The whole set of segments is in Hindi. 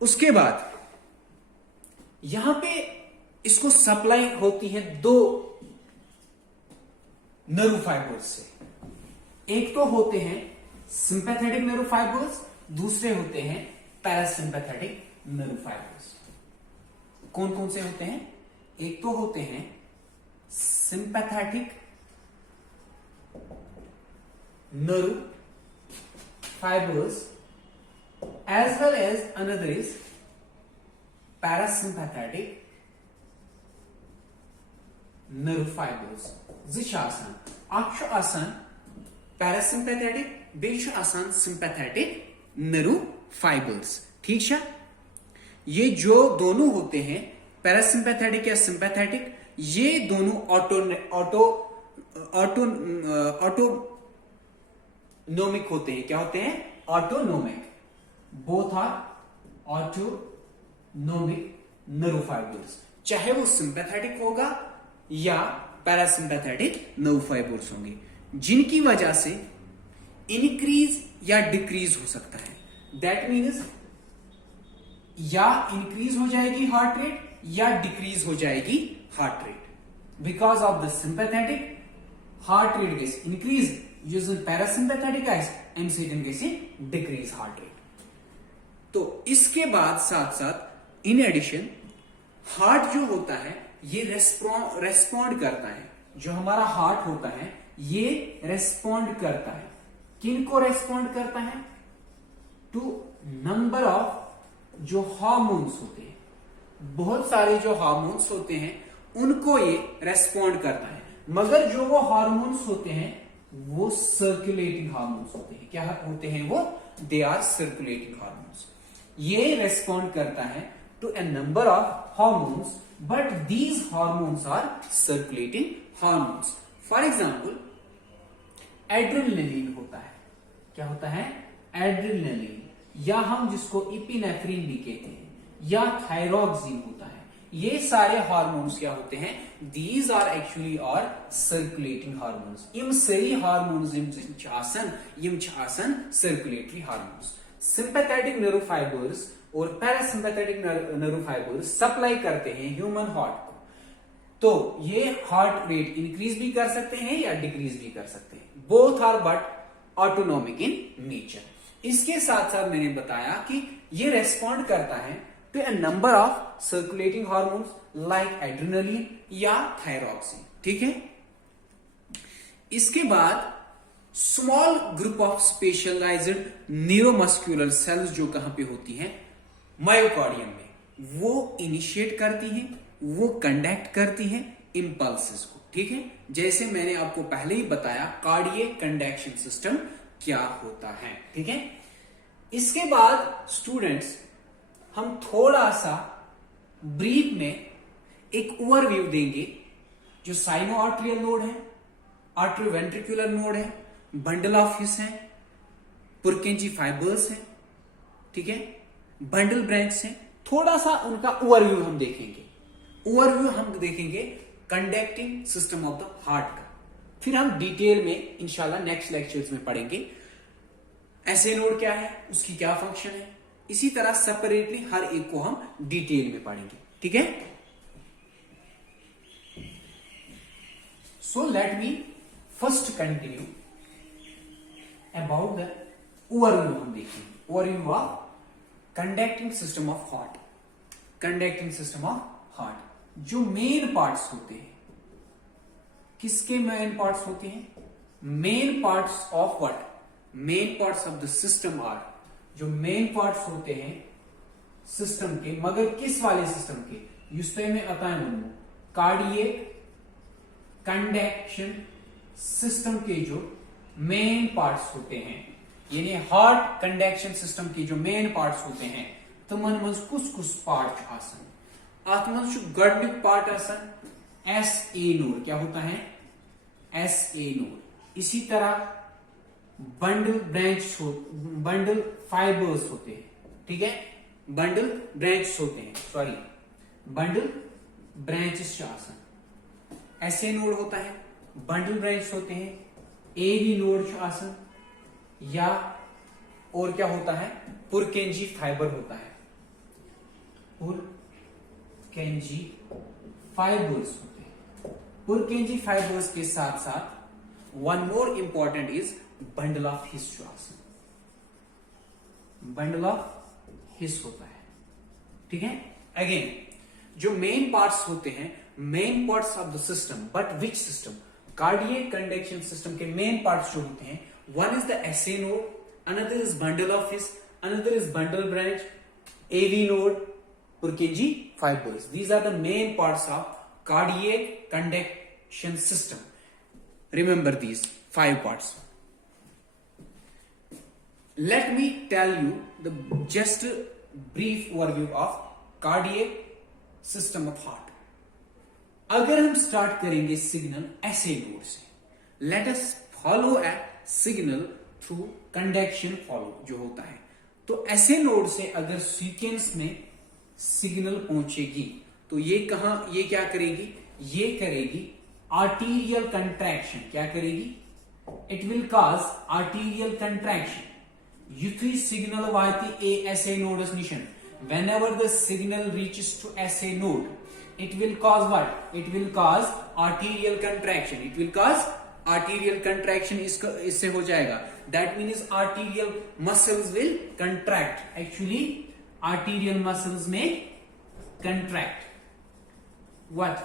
उसके बाद यहां पे इसको सप्लाई होती है दो नर्व फाइबर्स से। एक तो होते हैं सिंपैथेटिक नर्व फाइबर्स, दूसरे होते हैं पैरासिम्पैथेटिक नर्व फाइबर्स। कौन कौन से होते हैं? एक तो होते हैं sympathetic nerve fibres as well as another is parasympathetic nerve fibers. Zı छ आसान अक्ष आसान parasympathetic बेच आसान sympathetic nerve fibers। ठीक है, ये जो दोनों होते हैं parasympathetic या sympathetic, ये दोनों ऑटोनोमिक होते हैं। क्या होते हैं? Autonomic. Both are autonomic nerve fibres, चाहे वो सिंपैथेटिक होगा या पैरासिम्पैथेटिक नर्व फाइबर्स होंगे, जिनकी वजह से इंक्रीज या डिक्रीज हो सकता है। दैट मीन्स या इंक्रीज हो जाएगी हार्ट रेट या डिक्रीज हो जाएगी heart rate. Because of the sympathetic heart rate gets increase using parasympathetic X and second gets decrease heart rate. तो इसके बाद साथ साथ इन एडिशन हार्ट जो होता है ये रेस्पॉन्ड करता है। जो हमारा हार्ट होता है ये रेस्पॉन्ड करता है। किन को रेस्पॉन्ड करता है? टू नंबर ऑफ जो हार्मोन्स होते हैं, बहुत सारे जो हार्मोन्स होते हैं उनको ये रेस्पॉन्ड करता है। मगर जो वो हार्मोन्स होते हैं वो सर्कुलेटिंग हार्मोन्स होते हैं। क्या होते हैं वो? They are circulating hormones. ये रेस्पॉन्ड करता है to a number of hormones, but these hormones are circulating hormones. For example adrenaline होता है। क्या होता है? एड्रेनलिन, या हम जिसको इपिनेफ्रिन भी कहते हैं, या थायरोक्सिन होता है। ये सारे हार्मोन्स क्या होते हैं? These are actually are circulating hormones. इम सही हार्मोन्स यम आसन circulatory hormones. Sympathetic nerve fibres और पैरासिम्पैथेटिक नर्व फाइबर्स सप्लाई करते हैं ह्यूमन हार्ट को। तो ये हार्ट रेट इंक्रीज भी कर सकते हैं या डिक्रीज भी कर सकते हैं। Both are but autonomic in nature. इसके साथ साथ मैंने बताया कि ये रेस्पॉन्ड करता है to a number of circulating hormones like adrenaline या थायरोक्सिन। ठीक है, इसके बाद small group of specialised neuromuscular cells जो कहां पे होती हैं? मायोकार्डियम में। वो इनिशिएट करती हैं, वो कंडक्ट करती हैं इंपल्सेस को। ठीक है, जैसे मैंने आपको पहले ही बताया कार्डियक कंडक्शन सिस्टम क्या होता है। ठीक है, इसके बाद स्टूडेंट्स हम थोड़ा सा ब्रीफ में एक ओवरव्यू देंगे। जो साइनो आर्टरियल नोड है, आर्टरी वेंट्रिकुलर नोड है, बंडल ऑफ हिस है, पुरकेंजी फाइबर्स है, ठीक है, बंडल ब्रांच है, थोड़ा सा उनका ओवरव्यू हम देखेंगे। ओवरव्यू हम देखेंगे conducting system of the heart का। फिर हम डिटेल में इंशाल्लाह नेक्स्ट लेक्चर्स में पढ़ेंगे एसए नोड क्या है, उसकी क्या फंक्शन है। इसी तरह सेपरेटली हर एक को हम डिटेल में पढ़ेंगे। ठीक है, so let me first continue about the overview. हम देखेंगे overview of conducting system of heart. Conducting system of heart जो मेन पार्ट्स होते हैं, किसके मेन पार्ट्स होते हैं? Main parts of what? Main parts of the system are, जो मेन पार्ट्स होते हैं सिस्टम के, मगर किस वाले सिस्टम के? युस्ते में आता है मनो कार्डियक कंडक्शन सिस्टम के जो मेन पार्ट्स होते हैं, यानी हार्ट कंडक्शन सिस्टम के जो मेन पार्ट्स होते हैं, तमन मज कुछ कुछ पार्ट आसन। अत मज गडनिक पार्ट आसन एस ए नोड। क्या होता है? S A node. इसी तरह बंडल ब्रांच बंडल फाइबर्स होते हैं। ठीक है, बंडल ब्रांच होते हैं, सॉरी बंडल ब्रांचेस आसन। एस ए नोड होता है, बंडल ब्रांच होते हैं, ए बी नोड आसन, या और क्या होता है? पुरकेंजी फाइबर होता है। पुरकेंजी फाइबर्स होते हैं। पुरकेंजी फाइबर्स के साथ साथ one more important is bundle of हिस्ट्रास। बंडल ऑफ हिस होता है, ठीक है। अगेन जो मेन पार्ट्स होते हैं, main parts of the system, but which system? Cardiac conduction system के मेन पार्ट्स जो होते हैं, one is the SA node, another is bundle of His, another is bundle branch, AV node, Purkinje fibres. These are the main parts of cardiac conduction system. Remember these 5 parts. Let me tell you the just brief overview of cardiac system of heart. अगर हम स्टार्ट करेंगे सिग्नल एसए नोड से, लेट अस फॉलो ए सिग्नल थ्रू कंडक्शन फॉलो जो होता है, तो एसए नोड से अगर सीक्वेंस में सिग्नल पहुंचेगी तो ये क्या करेगी? ये करेगी आर्टीरियल कंट्रैक्शन. क्या करेगी? It will cause arterial contraction. युथी सिग्नल वाती ए एसए नोडस निशन. Whenever the signal reaches to SA node, it will cause what? It will cause arterial contraction. It will cause arterial contraction. इससे हो जाएगा. That means arterial muscles will contract. Actually, arterial muscles may contract. What?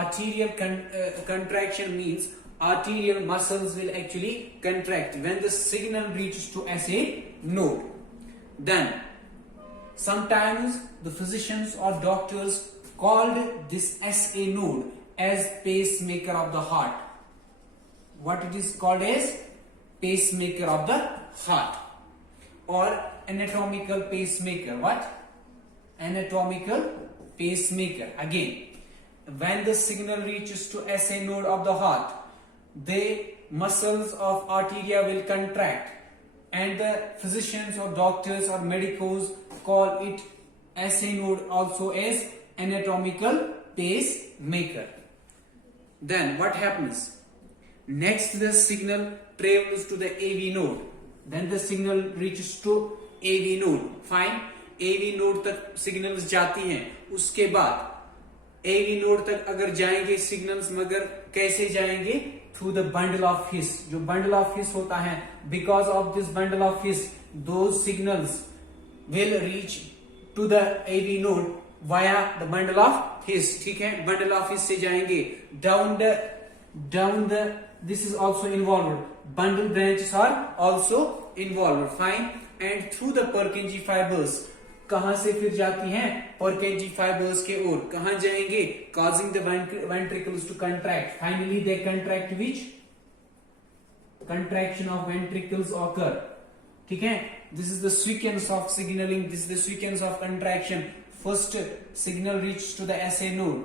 Arterial contraction means arterial muscles will actually contract when the signal reaches to SA node. Then sometimes the physicians or doctors called this SA node as pacemaker of the heart. What it is called as? Pacemaker of the heart or anatomical pacemaker. What? Anatomical pacemaker. Again, when the signal reaches to SA node of the heart, the muscles of arteria will contract, and the physicians or doctors or medicos call it SA node also as anatomical pacemaker. Then what happens? Next the signal travels to the AV node. Then the signal reaches to AV node. Fine. AV node तक signals जाती हैं. उसके बाद AV node तक अगर जाएंगे signals, मगर कैसे जाएंगे? Through the bundle of His. जो bundle of His होता है, because of this bundle of His, those signals will reach to the AV node via the bundle of His. ठीक है, bundle of His से जाएंगे down the this is also involved. Bundle branches are also involved. Fine. And through the Purkinje fibers, कहां से फिर जाती हैं? Purkinje fibers के ओर. कहां जाएंगे? Causing the ventricles to contract. Finally they contract. Which contraction of ventricles occur? ठीक है, this is the sequence of signaling. This is the sequence of contraction. First signal reaches to the SA node,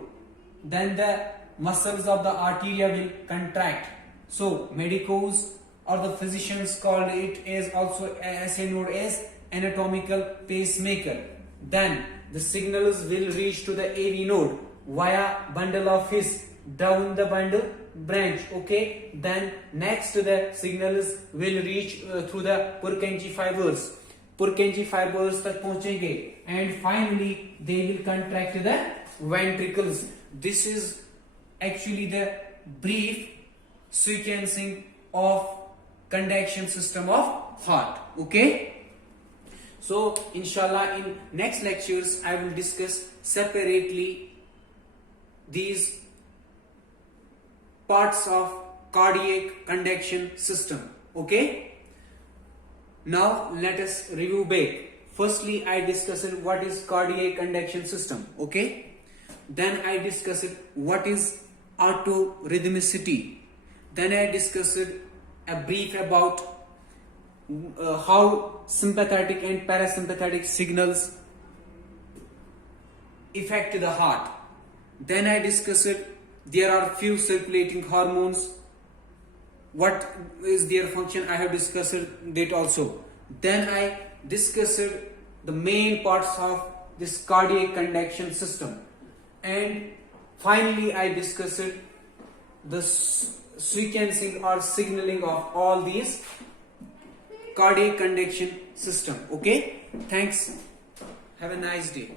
then the muscles of the arteria will contract. So medicos or the physicians called it as also SA node as anatomical pacemaker. Then the signals will reach to the AV node via bundle of His down the bundle branch. Okay, then next the signals will reach through the Purkinje fibers. Purkinje fibers तक पहुंचेंगे and finally they will contract the ventricles. This is actually the brief sequencing of conduction system of heart. Okay, so inshallah in next lectures I will discuss separately these parts of cardiac conduction system. Okay, now let us review back. Firstly I discussed what is cardiac conduction system. Okay, then I discussed what is autorhythmicity. Then I discussed a brief about how sympathetic and parasympathetic signals affect the heart. Then I discussed there are few circulating hormones. What is their function? I have discussed that also. Then I discussed the main parts of this cardiac conduction system. And finally I discussed the sequencing or signaling of all these cardiac conduction system. Okay, thanks, have a nice day.